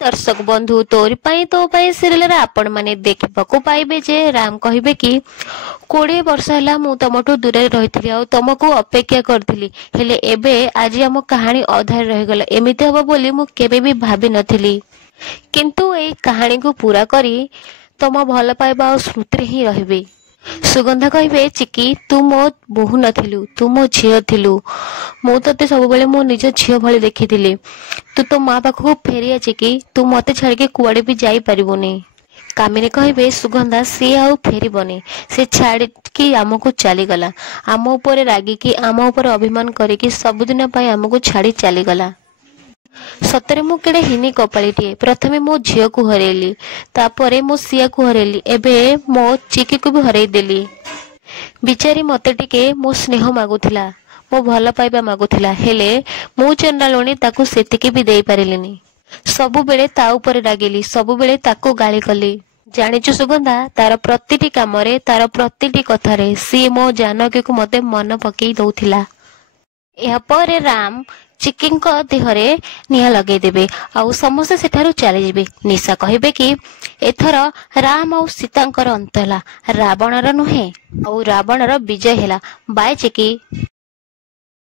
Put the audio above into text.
दर्शक बंधु तोरी पाई तो पाई सिरियल आपण माने देखिबाकू पाइबे जे राम कहिबे कि 20 वर्ष होला मु तमठू दूरे रहिथिली आ तमको अपेक्षा करथिली हेले एबे आज हम कहानी अधार रहि गला एमिते हबो बोली मु केबे भी भाबी नथिली किंतु ए कहानी को पूरा करी तम भल पाइबा स्मृति ही रहबे। सुगंधा कहिबे चिकी तू मो बोहू नथिलु तू मो झियो थिलु मु तते सब बेले मो निज झियो भली देखिथिली तू तो मां पाखो फेरिया चिकी तू मते छाड़ के कुआडे भी जाई परिबोनी। कामिनी कहिबे सुगंधा से आउ फेरिबोनी से छाड़ की हमको चली गला आम ऊपर रागी की आम ऊपर अभिमान करे कि सब दिन पई हमको छाड़ी चली गला। सतरे मु केडे हिनी कपाळीटिए प्रथमे मो झियो को हरेली तापरे मो सिया को हरेली एबे मो चिकी को भी हरेई देली। बिचारी मते टिके मो स्नेह मागुथिला मो भल पाइबा मागुथिला हेले मु चंडालोनी ताकू सेतिके भी देई पारिलिनी सबु बेले ता ऊपर रागिली सबु बेले ताकू गाली कली। जानिचु सुगंधा तार प्रतिटी कामरे तार प्रतिटी कथारे सी मो जानकी को मते मन पकेई दउथिला। या परे राम चिकिंग देहरे निया लगे देबे आउ समस्त सेठारु चली जिबे। निशा कहिबे कि एथर राम और सीतांकर अंत हला रावणर नुहे और रावणर विजय हेला। बाय चिकी।